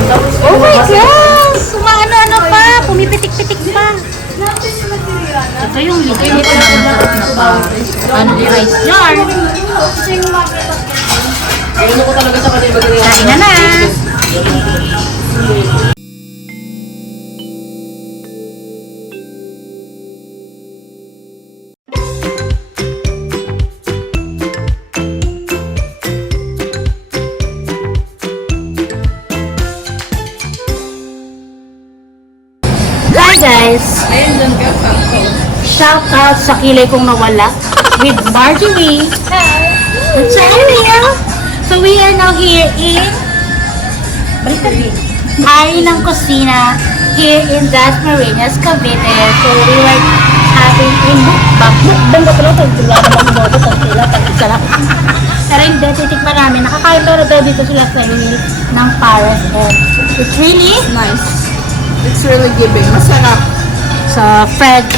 Oh my gosh! Umaano-ano pa! Pumipitik-pitik pa! Ito yung legit na masarap na pa. Only rice jar. Kain na na! Hi guys! Shout out sa kilay kong nawala with Marjorie. That's Ariel. So we are now here in Hari ng Kusina here in Dasmariñas, Cavite. So we were having a mukbang. Mukbang ba pala? Tula naman mo ito. Tagtila lang. Pero hindi, titikman namin. Nakakain pero dito sila sa meal ng Paris. And it's really nice. It's really giving. Masarap. So,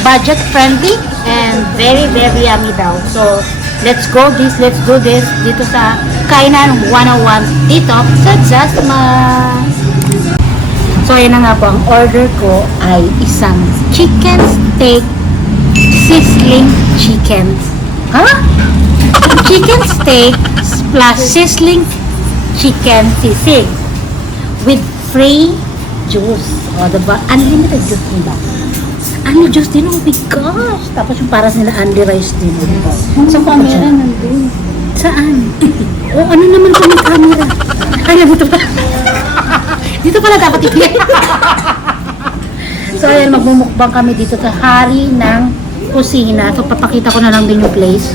budget friendly and very, very yummy daw. So, let's do this dito sa Kainan 101 dito sa Jasma. So, ayan na nga po. Ang order ko ay isang chicken steak sizzling chicken. Huh? Chicken steak plus sizzling chicken sisig with free juice. O, diba? Unlimited juice nila. Unli juice din, oh my gosh! Tapos yung paras nila, unli rice din, oh, diba? Sa camera nandun. Saan? Oh, ano naman ito yung camera? Ay, dito pa. Dito pala dapat i-play. So, ayan, magmumukbang kami dito sa Hari ng Kusina. So, papakita ko na lang din yung place.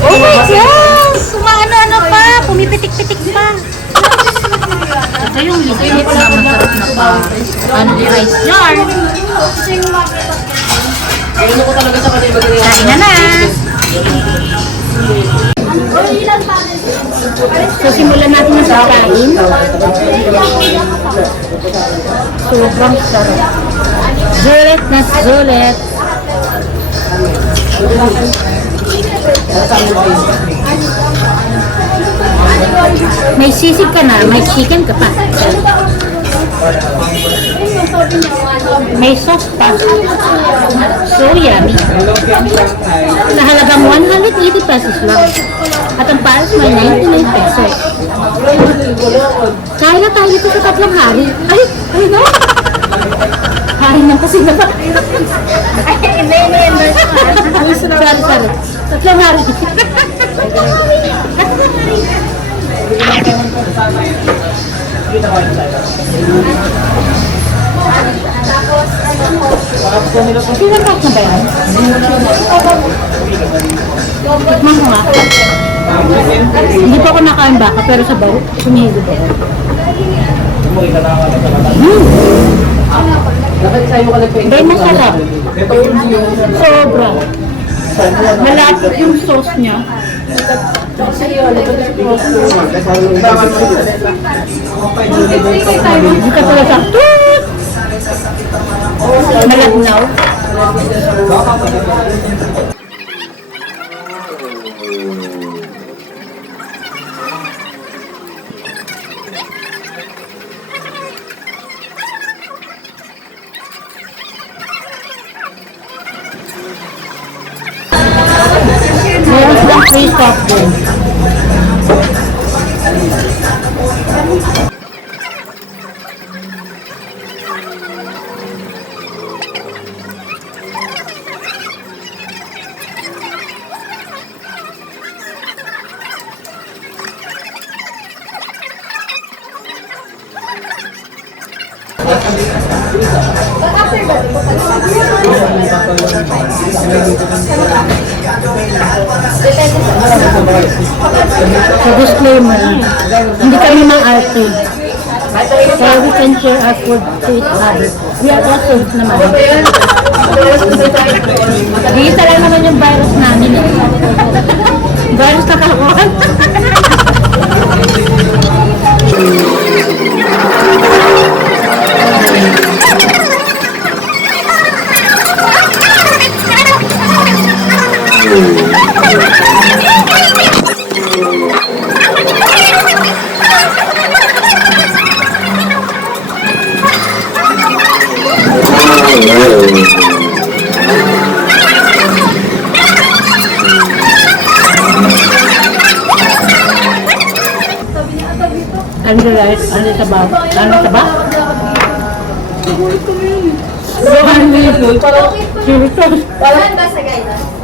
Oh my gosh! Umaano-ano pa! Pumipitik-pitik pa! Ito yung legit na masarap na pa. Only rice jar. Kain na na! So, simulan natin ang pagkain. Sobrang sarap. Zulit na zulit. May sisig ka na, may chicken ka pa. May sauce pa. So yummy. Sa halagang 180 pesos lang. At ang pares may 99 pesos. Kaya na tayo dito sa tatlong hari. Ay no! Hari ng kasi na ba? Ay, hindi. Sorry. Tatlong hari. Pinapak na ba yan? Tikman ko nga. Hindi pa ako nakain baka pero sa baho, sumihigit ako. Very masarap. Sobra. Malapit yung sauce niya. Hindi ka pala sakto. Malabnaw. Walang free soft drink. So disclaimer, hindi kami mang-arte. So we can share our food to each other. We are also naman. Diisa lang naman yung virus namin. Virus na kakuhan. Ano right? Ano taba? Ano taba? Saan ba sa guidance?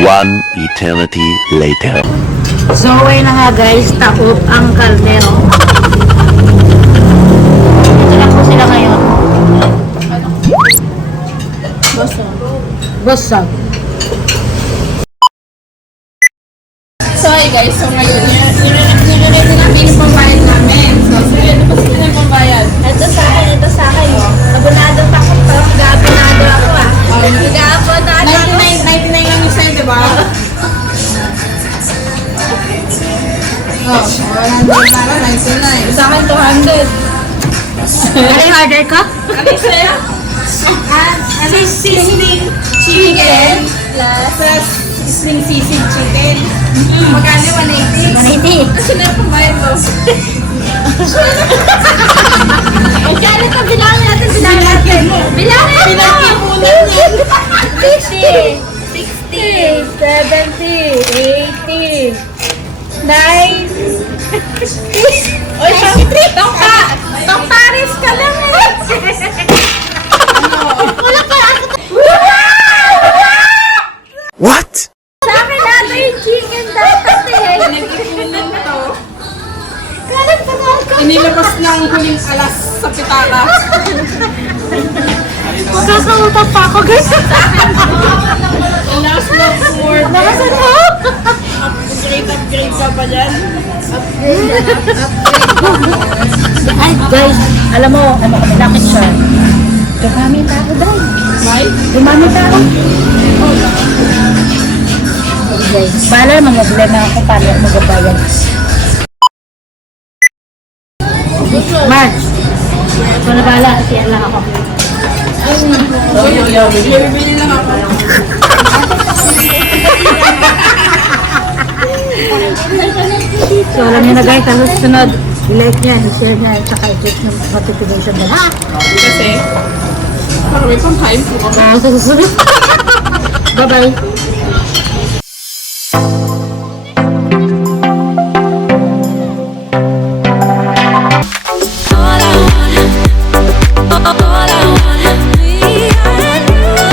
One eternity later. So, ayun na nga guys, taob ang kaldero. Ito lang po sila ngayon. Bosog. So, hi guys. So, ngayon, nire-ready namin yung pambayad namin. So, sige, ano ba sila yung pambayad? Ito sa akin, ito sa akin. Abonado pa ako, pero mag-abonado ako ah. Mag-abonado ako. 99 lang yung sa'yo, diba? Oh, 100 para 99. Sa akin, 200. Ano yung order ko? Ano sa'yo? Sizzling chicken plus sizzling sisig chicken. Magkano 180? 180. Sino yung pambayad mo? Magkano ito? Bilangin natin, bilangin natin. Bilangin mo! Pinag-ipunan yan. 50, 60, 70, 80, 9, Oy, Tongka! Tong Paris ka lang eh. Wala pa ako. What? Sa akin natin yung chicken dapat eh. Pinag-ipunan to. Kalat pa ako. Inilabas ng huling alas sa pitaka. Magkakautak pa ako guys. Last month more. Nakasan mo? Upgrade ka pa dyan. Ay guys, alam mo, ano kami, lakit siya. Dumami tao daw. May? Dumami tao. Guys, bahala naman problema ako paano ako magabayan. March, ito na bahala, siya lang ako. Bibili lang ako. So alam niyo na guys, ang sunod, i-like niya, i-share niya, at saka i-click ng notification bell. Ha? Kasi, para may pang-time po. Sa susunod. Bye-bye.